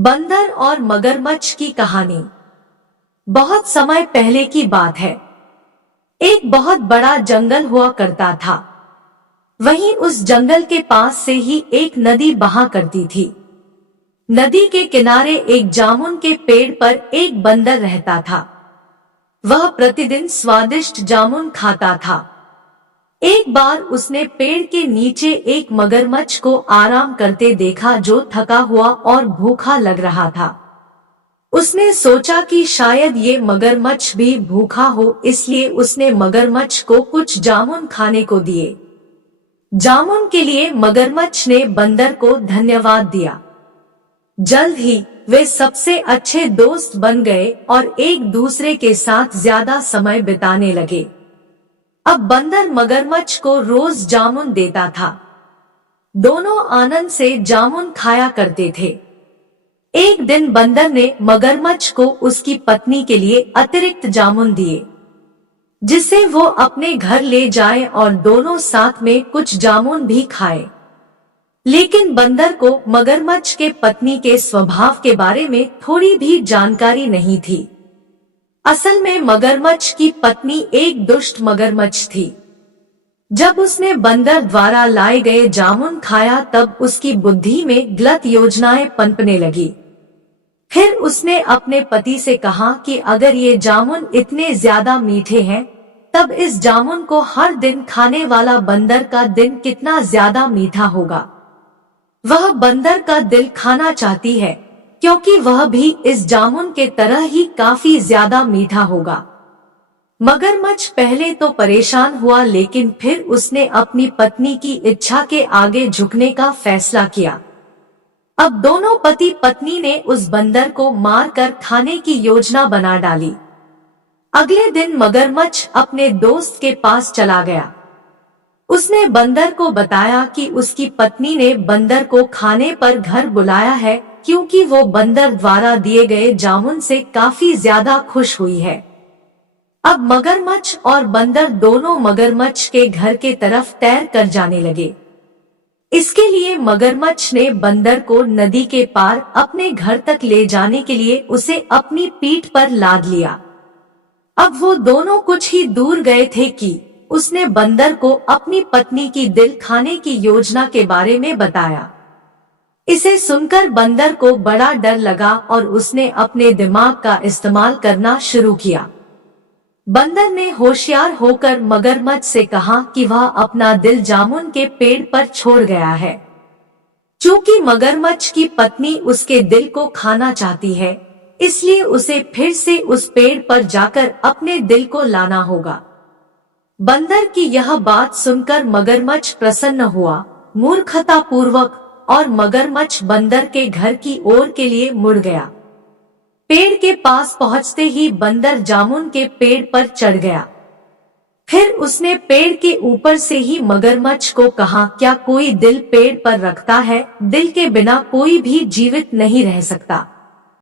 बंदर और मगरमच्छ की कहानी। बहुत समय पहले की बात है। एक बहुत बड़ा जंगल हुआ करता था। वहीं उस जंगल के पास से ही एक नदी बहा करती थी। नदी के किनारे एक जामुन के पेड़ पर एक बंदर रहता था। वह प्रतिदिन स्वादिष्ट जामुन खाता था। एक बार उसने पेड़ के नीचे एक मगरमच्छ को आराम करते देखा जो थका हुआ और भूखा लग रहा था। उसने सोचा कि शायद ये मगरमच्छ भी भूखा हो, इसलिए उसने मगरमच्छ को कुछ जामुन खाने को दिए। जामुन के लिए मगरमच्छ ने बंदर को धन्यवाद दिया। जल्द ही वे सबसे अच्छे दोस्त बन गए और एक दूसरे के साथ ज्यादा समय बिताने लगे। अब बंदर मगरमच्छ को रोज जामुन देता था। दोनों आनंद से जामुन खाया करते थे। एक दिन बंदर ने मगरमच्छ को उसकी पत्नी के लिए अतिरिक्त जामुन दिए, जिसे वो अपने घर ले जाए और दोनों साथ में कुछ जामुन भी खाए। लेकिन बंदर को मगरमच्छ के पत्नी के स्वभाव के बारे में थोड़ी भी जानकारी नहीं थी। असल में मगरमच्छ की पत्नी एक दुष्ट मगरमच्छ थी। जब उसने बंदर द्वारा लाए गए जामुन खाया तब उसकी बुद्धि में गलत योजनाएं पनपने लगी। फिर उसने अपने पति से कहा कि अगर ये जामुन इतने ज्यादा मीठे हैं, तब इस जामुन को हर दिन खाने वाला बंदर का दिन कितना ज्यादा मीठा होगा। वह बंदर का दिल खाना चाहती है, क्योंकि वह भी इस जामुन के तरह ही काफी ज्यादा मीठा होगा। मगरमच्छ पहले तो परेशान हुआ, लेकिन फिर उसने अपनी पत्नी की इच्छा के आगे झुकने का फैसला किया। अब दोनों पति पत्नी ने उस बंदर को मारकर खाने की योजना बना डाली। अगले दिन मगरमच्छ अपने दोस्त के पास चला गया। उसने बंदर को बताया कि उसकी पत्नी ने बंदर को खाने पर घर बुलाया है, क्योंकि वो बंदर द्वारा दिए गए जामुन से काफी ज्यादा खुश हुई है। अब मगरमच्छ और बंदर दोनों मगरमच्छ के घर के तरफ तैर कर जाने लगे। इसके लिए मगरमच्छ ने बंदर को नदी के पार अपने घर तक ले जाने के लिए उसे अपनी पीठ पर लाद लिया। अब वो दोनों कुछ ही दूर गए थे कि उसने बंदर को अपनी पत्नी की दिल खाने की योजना के बारे में बताया। इसे सुनकर बंदर को बड़ा डर लगा और उसने अपने दिमाग का इस्तेमाल करना शुरू किया। बंदर ने होशियार होकर मगरमच्छ से कहा कि वह अपना दिल जामुन के पेड़ पर छोड़ गया है। चूंकि मगरमच्छ की पत्नी उसके दिल को खाना चाहती है, इसलिए उसे फिर से उस पेड़ पर जाकर अपने दिल को लाना होगा। बंदर की यह बात सुनकर मगरमच्छ प्रसन्न हुआ, मूर्खतापूर्वक, और मगरमच्छ बंदर के घर की ओर के लिए मुड़ गया। पेड़ के पास पहुंचते ही बंदर जामुन के पेड़ पर चढ़ गया। फिर उसने पेड़ के ऊपर से ही मगरमच्छ को कहा, क्या कोई दिल पेड़ पर रखता है? दिल के बिना कोई भी जीवित नहीं रह सकता।